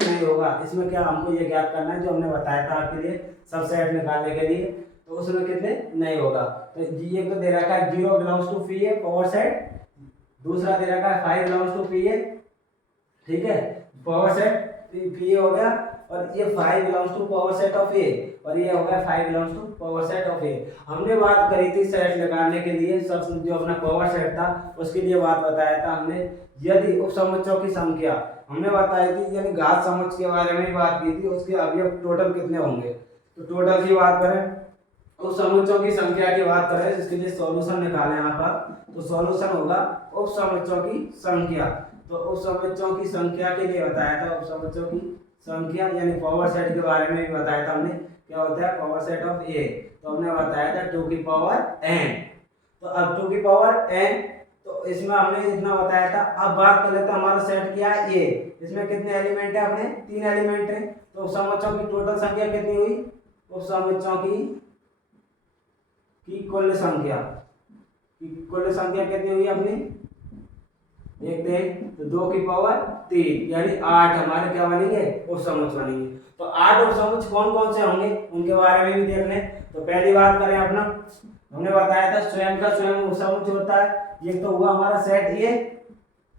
नहीं होगा, इसमें क्या हमको ये ज्ञात करना है जो हमने बताया था आपके लिए सब सेट निकालने के लिए, तो उसमें कितने नहीं होगा। तो ये तो दे रखा है 0 belongs to P A power set, दूसरा दे रखा है 5 बिलोंग्स टू पी ए, ठीक है, पावर सेट पी ए हो गया, और ये 5 belongs to power set of A, और ये हो गया 5 belongs to power set of A. हमने बात करी थी सेट निकालने के लिए, सब जो अपना पावर सेट था उसके लिए बात बताया था हमने, यदि उपसमुच्चयों की संख्या हमने बताई थी, यानी घात समुच्चय के बारे में ही बात की थी, उसके अवयव टोटल कितने होंगे। तो टोटल की बात करें, उपसमुच्चयों की संख्या की बात करें, इसके लिए सॉल्यूशन निकालें यहाँ पर, तो सॉल्यूशन होगा उपसमुच्चयों की संख्या। तो उपसमुच्चयों की संख्या के लिए बताया था, उपसमुच्चयों की संख्या यानी पावर सेट के बारे में भी बताया था हमने, क्या होता है पावर सेट ऑफ ए, तो हमने बताया था 2 की पावर n। तो अब 2 की पावर n, तो इसमें हमने इतना बताया था। अब बात कर लेते हैं हमारा सेट क्या है ए, इसमें कितने एलिमेंट है अपने 3 एलिमेंट है, तो उपसमुच्चयों की टोटल संख्या कितनी हुई, उपसमुच्चयों की कुल संख्या कितनी हुई अपनी, देखते हैं। तो 2 की पावर 3 यानी 8 हमारे क्या बनेंगे, उपसमुच्चय बनेंगे। तो 8 उपसमुच्चय कौन कौन से होंगे उनके बारे में भी देख लें। तो पहली बात करें अपना, हमने बताया था स्वयं का स्वयं उपसमुच्चय होता है, ये तो हुआ हमारा सेट ए,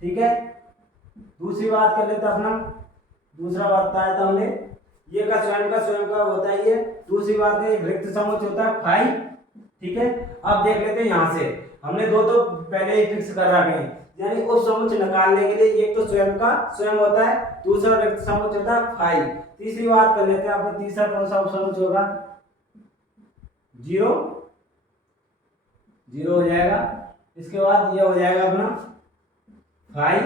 ठीक है। दूसरी बात कर लेते अपना, दूसरा बताया था हमने ये का स्वयं का होता है ये। दूसरी बात है रिक्त समुच्चय होता है 5, ठीक है। अब देख लेते हैं यहाँ से, हमने दो तो पहले ही फिक्स कर रखे हैं, यानी उस समुच्चय निकालने के लिए एक तो स्वयं का स्वयं होता है, दूसरा रिक्त समुच्चय होता है 5। तीसरी बात कर लेते हैं आपको, तीसरा कौन सा उपसमुच्चय होगा, 0 हो जाएगा। इसके बाद ये हो जाएगा अपना 5,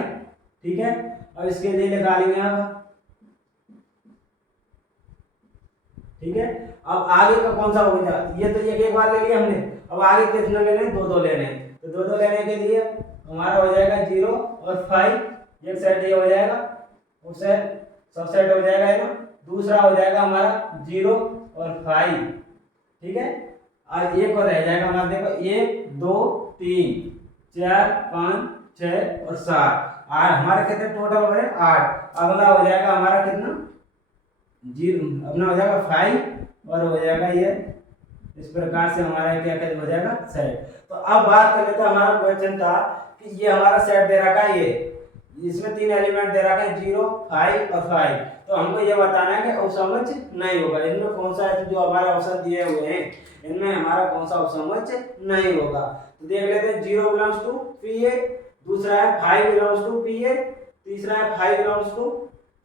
ठीक है। अब इसके लिए निकालेंगे आप, ठीक है। अब आगे का कौन सा हो गया, ये तो एक बार ले लिया हमने, अब आगे कितना लेने हैं, 2 लेने हैं। तो 2 लेने के लिए हमारा हो जाएगा 0 और 5, एक सेट ये हो जाएगा, उस सब सेट हो जाएगा है ना। दूसरा हो जाएगा हमारा 0 और 5, ठीक है। आज एक और रह जाएगा हमारा, देखो 1 2 3 4 5 6 और 7, हमारे कितने टोटल हो गए 8। अगला हो जाएगा हमारा कितना, 0 अपना हो जाएगा 5 और हो जाएगा ये, इस प्रकार से हमारा क्या क्या हो जाएगा सेट। तो अब बात कर लेते हैं, हमारा क्वेश्चन था कि ये हमारा सेट दे रखा है, ये इसमें 3 एलिमेंट दे रखा है 0 5 और 5। तो हमको ये बताना है कि उपसमुच्चय नहीं होगा, इनमें कौन सा है, तो जो हमारे ऑप्शन दिए हुए हैं इनमें हमारा कौन सा उपसमुच्चय नहीं होगा। तो देख लेते हैं, 0 बिलोंग्स टू पी ए, दूसरा है 5 बिलोंग्स टू पी ए, तीसरा है 5 बिलोंग्स टू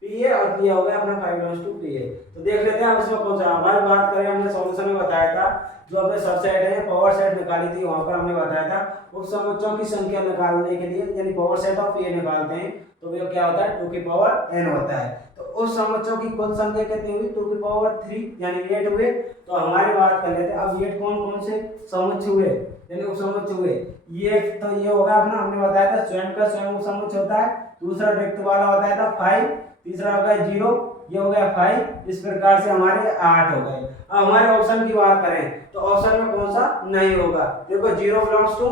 पी ए, और ये हो गया अपना 5 बिलोंग्स टू पी ए। तो देख लेते हैं अब इसमें कौन सा, हमारी बात करें हमने सॉल्यूशन में बताया था, जो अपने सबसेट है पावर सेट निकाली थी, वहां पर हमने बताया था उपसमुच्चयों की संख्या निकालने के लिए, यानी पावर सेट ऑफ ए निकालते हैं तो वो क्या होता है 2 की पावर n होता है। तो उस समुच्चयों की कुल संख्या कितनी हुई, 2 की पावर 3 यानी 8 हुए। तो हमारी बात कर लेते हैं अब 8 कौन कौन से समुच्चय हुए यानी उपसमुच्चय हुए। ये तो ये होगा अपना, हमने बताया था स्वयं का स्वयं उपसमुच्चय होता है, दूसरा रिक्त वाला बताया था 5, तीसरा हो गया 0, ये हो गया 5। इस प्रकार से हमारे 8 हो गए। अब हमारे ऑप्शन की बात करें तो ऑप्शन में कौन सा नहीं होगा, देखो 0 बिलोंग्स टू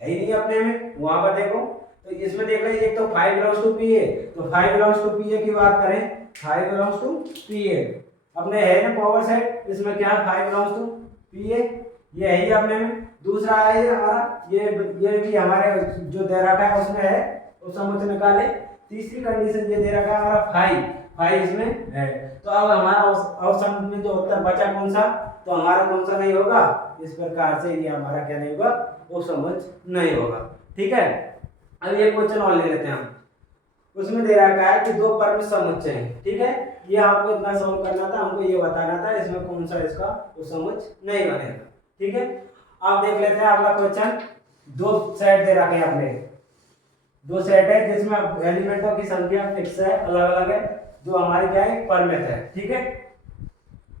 है ही नहीं अपने में, वहां पर देखो तो इसमें देख लीजिए एक तो 5 बिलोंग्स टू पी ए, तो 5 बिलोंग्स टू पी ए की बात करें 5 बिलोंग्स टू पी ए अपने है ना पावर सेट, इसमें क्या है 5 बिलोंग्स टू पी ए, ये है ही अपने में। दूसरा है हमारा ये भी हमारे जो दे रखा है उसमें है, उस समुच्चय निकाले। तीसरी कंडीशन ये दे रखा है हमारा 5 इसमें है। तो अब हमारा ऑप्शन में जो उत्तर बचा कौन सा, तो हमारा कौन सा नहीं होगा, इस प्रकार से ये हमारा क्या नहीं होगा, वो समझ नहीं होगा। ठीक है, अब ये क्वेश्चन और ले लेते हैं हम। उसमें दे रखा है कि दो परमित समुच्चय हैं। ठीक है, ये आपको इतना सॉल्व करना था, हमको ये बताना था इसमें कौन सा इसका वो समझ नहीं बनेगा। ठीक है, आप देख लेते हैं अगला क्वेश्चन। दो सेट दे रखे हैं अपने, दो सेट है जिसमें एलिमेंटों की संख्या फिक्स है, अलग अलग है, जो हमारी क्या है परमित है। ठीक है,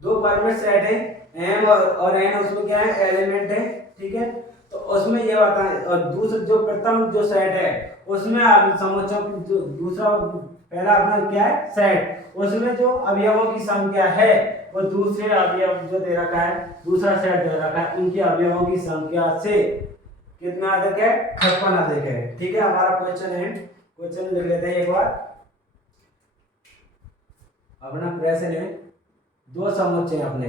दो परमित सेट है एम और एन, उसमें क्या है एलिमेंट है। ठीक है, तो उसमें ये बताएं, और दूसरा जो प्रथम जो सेट है उसमें समुच्चयों जो दूसरा पहला अपना क्या है सेट, उसमें जो अवयवों की संख्या है वो दूसरे अवयव जो दे रखा है, दूसरा सेट दे रखा है, उनके अवयवों की संख्या से कितना अधिक है, 56 अधिक है। ठीक है, हमारा क्वेश्चन है, क्वेश्चन लिख लेते हैं एक बार। अपना प्रश्न है, दो समुच्चय अपने,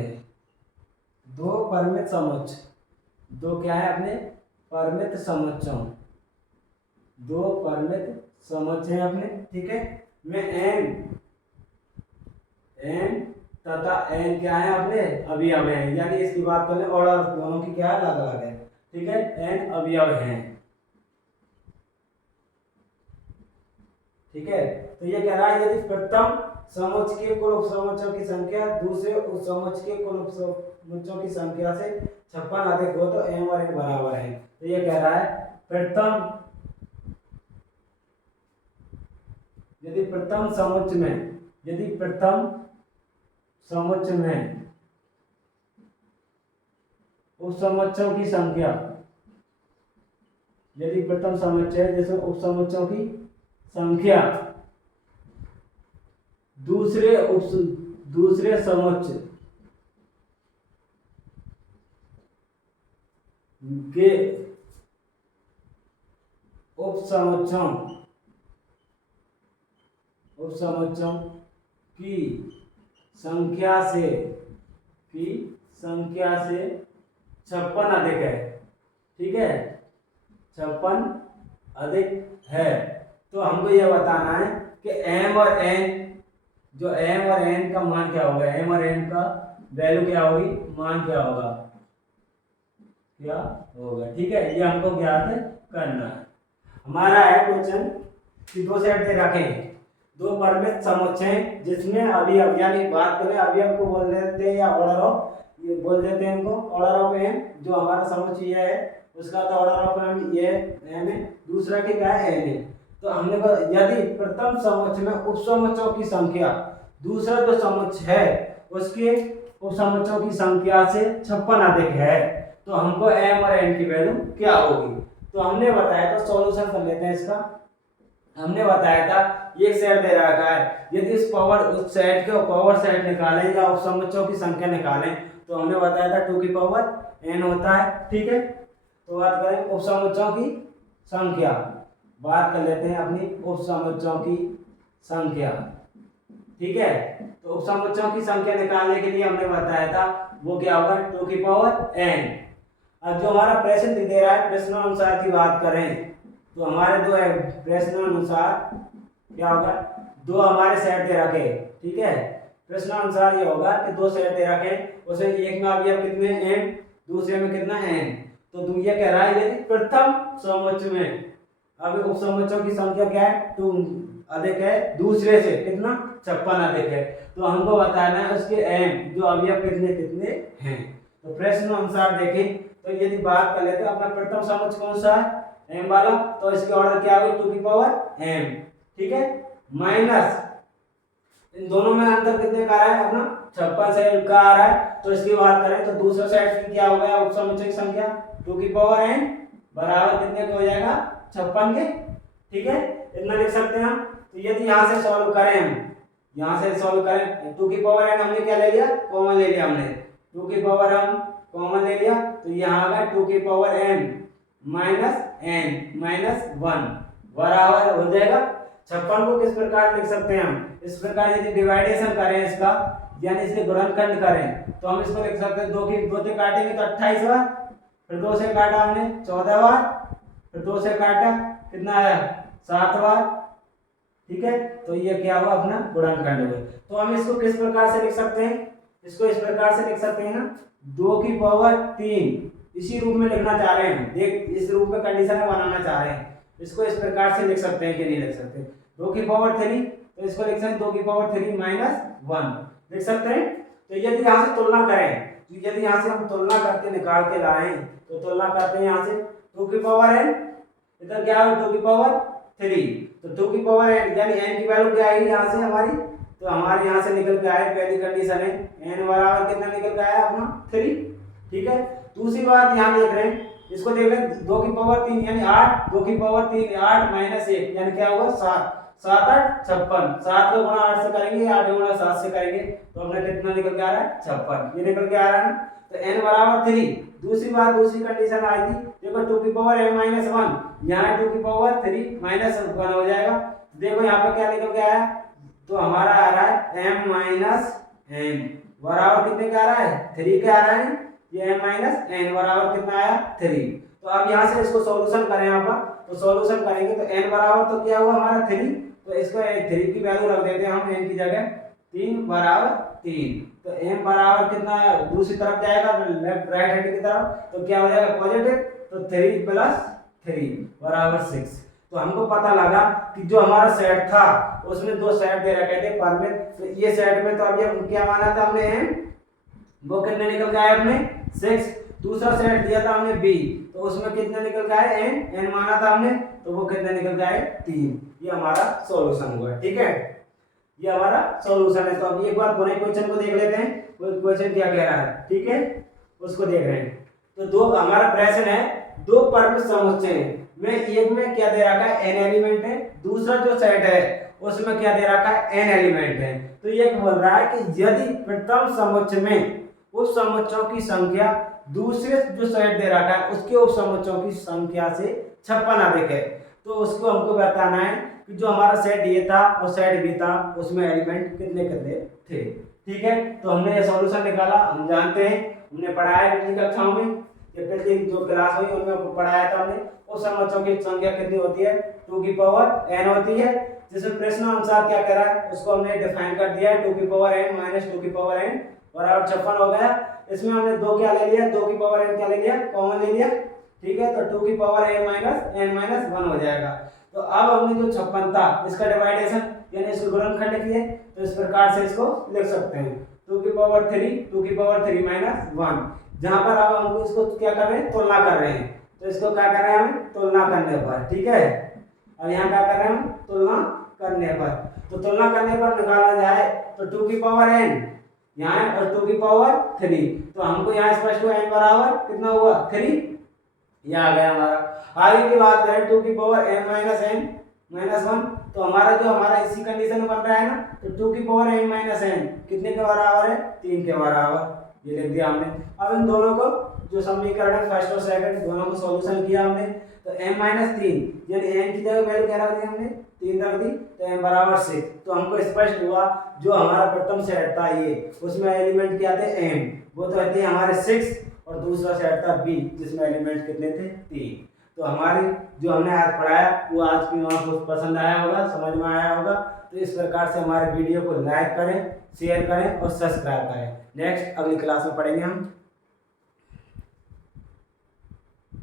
दो परमित समुच्चय, दो क्या है अपने परमित समुच्चयों, दो परमित समुच्चय अपने। ठीक है, में एन एन तथा एन क्या है अपने अवयव है, यानी इसकी बात करें ऑर्डर दोनों की क्या है अलग अलग है। ठीक है, एन अवयव हैं। ठीक है, तो ये कह रहा है यदि प्रथम समुच्चय के कुल उपसमुच्चयों की संख्या दूसरे उपसमुच्चय के कुल उपसमुच्चयों की संख्या से 56 अधिक हो तो एम और एन बराबर है। तो ये कह रहा है प्रथम यदि प्रथम समुच्चय में, यदि प्रथम समुच्चय में उपसमुच्चयों की संख्या, यदि प्रथम समुच्चय जिसमें उपसमुच्चयों की संख्या दूसरे समुच्चय के उपसमुच्चयों की संख्या से 56 अधिक है। ठीक है, 56 अधिक है, तो हमको यह बताना है कि एम और एन, जो एम और एन का मान क्या होगा, एम और एन का वैल्यू क्या होगी, मान क्या होगा, क्या होगा। ठीक है, ये हमको ज्ञात करना है। हमारा है क्वेश्चन कि दो सेट दे रखे हैं, दो परमित समुच्चय जिसमें अवयव, यानी बात करें अवयव को बोल देते हैं या ऑर्डर ऑफ, ये बोल देते हैं इनको ऑर्डर ऑफ एम, जो हमारा समुच्चय है उसका तो ऑर्डर ऑफ एम ये एम है, दूसरा के क्या है एन है। तो हमने यदि प्रथम समुच्चय में उपसमुच्चयों की संख्या दूसरा जो समुच्चय है उसके उपसमुच्चयों की संख्या से 56 अधिक है तो हमको एम और एन की वैल्यू क्या होगी। तो हमने बताया था, सॉल्यूशन कर लेते हैं इसका। हमने बताया था एक सेट दे रखा है, यदि उस सेट के पावर सेट निकालें या उपसमुच्चयों की संख्या निकालें तो हमने बताया था 2 की पावर n होता है। ठीक है, तो बात करें उपसमुच्चयों की संख्या, बात कर लेते हैं अपनी उपसमुच्चयों की संख्या। ठीक है, तो उपसमुच्चयों की संख्या निकालने के लिए हमने बताया था वो क्या होगा 2 की पावर n। अब जो हमारा प्रश्न दे रहा है, प्रश्नानुसार की बात करें तो हमारे दो प्रश्नानुसार क्या होगा, दो हमारे सेट दे रखे। ठीक है, प्रश्नानुसार ये होगा कि दो सेट दे रखे, उसमें एक में अवयव कितने n, दूसरे में कितना n। तो ये कह रहा है यदि प्रथम समुच्चय में अब उपसमुच्चयों की संख्या क्या है 2 अधिक है, दूसरे से कितना 56 अधिक है, तो हमको बताना है उसके m जो अवयव कितने कितने हैं। तो प्रश्न अनुसार देखें तो यदि बात कर लेते हैं अपना प्रथम समुच्चय कौन सा है m वाला, तो इसके ऑर्डर क्या होगी 2 की पावर m। ठीक है, माइनस इन दोनों में अंतर कितने का आ रहा है अपना 56 से का आ रहा है। तो इसकी बात करें तो दूसरा सेट क्या हो गया उपसमुच्चय संख्या 2 की पावर n बराबर कितने का हो जाएगा 56 के। ठीक है, इतना लिख सकते हैं हम। तो यदि यहाँ से सॉल्व करें हम, यहाँ से सॉल्व करें 2 की पावर n हमने क्या ले लिया कॉमन ले लिया हमने 2 की पावर हम कॉमन ले लिया तो यहाँ आ गया 2 की power m minus n minus 1 बराबर हो जाएगा 56 को किस प्रकार लिख सकते हैं हम इस प्रकार। यदि डिवाइडेशन करें इसका यानी इसके गुणनखंड करें तो हम इसको लिख सकते हैं 2 से काटेंगे तो 28 बार, फिर 2 से काटा हमने 14 बार, फिर 2 से काटा कितना आया 7 बार। ठीक है, तो ये क्या हुआ अपना गुणनखंड हुआ। तो हम इसको किस प्रकार से लिख सकते हैं, इसको इस प्रकार से लिख सकते हैं ना 2 की पावर 3 इसी रूप में लिखना चाह रहे हैं। देख इस रूप में कंडीशन में बनाना चाह रहे हैं, इसको इस प्रकार से लिख सकते हैं कि नहीं लिख सकते 2 की पावर 3 तो इसको लिख सकते हैं 2 की पावर 3 माइनस 1 लिख सकते हैं। तो यदि यहाँ से तुलना करें तो यदि यहाँ से हम तुलना करके निकाल के लाएं तो तुलना करते हैं यहाँ से 2 की पावर n इधर क्या है 2 की पावर 3 तो 2 की पावर n यानी n की वैल्यू क्या आएगी यहाँ से हमारी, तो हमारे यहाँ से निकल के आए पहली कंडीशन है n बराबर कितना निकल के आया अपना 3। ठीक है, दूसरी बात यहाँ देख रहे हैं इसको देख लें 2 की पावर 3 यानी 8 2 की पावर 3 8 माइनस 1 यानी क्या होगा 7 7 8 56 7 को गुणा 8 से करेंगे 8 को गुणा 7 से करेंगे तो अपना कितना निकल के आ रहा है 56 ये निकल के आ रहा है ना। तो n बराबर 3। दूसरी बात दूसरी कंडीशन आई थी देखो 2 की पावर m माइनस 1 यहाँ 2 की पावर 3 माइनस 1 हो जाएगा। देखो यहाँ पे क्या निकल के आया तो हमारा आ रहा है m माइनस n बराबर कितने का आ रहा है 3 के आ रहा है ये m माइनस n बराबर कितना आया 3। तो अब यहाँ से इसको सॉल्यूशन करें यहाँ पर तो सॉल्यूशन करेंगे तो n बराबर तो क्या हुआ हमारा 3 तो इसको 3 की वैल्यू रख देते हैं हम n की जगह 3 बराबर 3 तो m बराबर कितना दूसरी तरफ जाएगा लेफ्ट राइट हैंड की तरफ तो क्या हो जाएगा पॉजिटिव तो 3 प्लस 3 बराबर 6। तो हमको पता लगा कि जो हमारा सेट था उसमें दो सेट दे रखे थे पर में तो ये सेट में तो अब क्या माना था हमने m वो कितने निकल गए हमने 6। दूसरा सेट दिया था हमने b तो उसमें कितने निकल गए n माना था हमने तो वो कितने निकल गए 3। ये हमारा सॉल्यूशन हुआ। ठीक है, ये हमारा सॉल्यूशन है। तो अब एक बार पुनः क्वेश्चन को देख लेते हैं क्वेश्चन क्या कह रहा है। ठीक है, उसको देख रहे हैं। तो दो हमारा प्रश्न है दो परम समुच्चय में एक में क्या दे रखा है n एलिमेंट है, दूसरा जो सेट है उसमें क्या दे रखा है n एलिमेंट है। तो ये बोल रहा है कि यदि प्रथम समुच्चय में उप समुच्चयों की संख्या दूसरे जो सेट दे रखा है उसके उप समुच्चयों की संख्या से 56 अधिक है तो उसको हमको बताना है कि जो हमारा सेट ये था और सेट भी था उसमें एलिमेंट कितने कितने थे। ठीक है, तो हमने ये सॉल्यूशन निकाला। हम जानते हैं हमने पढ़ाया पिछली कक्षाओं में पिछली जो क्लास हुई उनमें पढ़ाया था हमने उप समुच्चयों की संख्या कितनी होती है 2 की पावर n होती है। जिसमें प्रश्न अनुसार क्या कह रहा है उसको हमने डिफाइन कर दिया है 2 की पावर n माइनस 2 की पावर n बराबर 56 हो गया। इसमें हमने 2 क्या ले लिया 2 की पावर n क्या ले लिया कॉमन ले लिया। ठीक है, तो 2 की पावर n माइनस 1 हो जाएगा। तो अब हमने जो 56 था इसका डिवाइडेशन यानी इसको गुणनखंड किए तो इस प्रकार से इसको लिख सकते हैं 2 की पावर 3 माइनस 1 जहां पर अब हमको इसको क्या कर रहे हैं तुलना कर रहे हैं तो इसको क्या कर रहे हैं हम तुलना करने पर। ठीक है, अब यहाँ क्या कर रहे हैं हम तुलना करने पर। तो तुलना करने पर निकाला जाए तो 2 की पावर n यहाँ और 2 की पावर 3 तो हमको यहाँ स्पष्ट हुआ n बराबर कितना हुआ 3 ये आ गया हमारा। आगे की बात करें 2 की पावर n माइनस 1 तो हमारा इसी कंडीशन में बन रहा है ना तो 2 की पावर n माइनस n कितने के बराबर है 3 के बराबर ये लिख दिया हमने। अब इन दोनों को जो समीकरण है फर्स्ट और सेकंड दोनों को सॉल्यूशन किया हमने तो m माइनस 3 यानी n की जगह वैल्यू क्या रख दी हमने 3 रख दी तो m बराबर 6। तो हमको स्पष्ट हुआ जो हमारा प्रथम सेट था ये उसमें एलिमेंट क्या थे m वो तो थे हमारे 6 और दूसरा सेट था b जिसमें एलिमेंट कितने थे 3। तो हमारी जो हमने आज पढ़ाया वो आज की आपको पसंद आया होगा समझ में आया होगा। तो इस प्रकार से हमारे वीडियो को लाइक करें शेयर करें और सब्सक्राइब करें। नेक्स्ट अगली क्लास में पढ़ेंगे हम।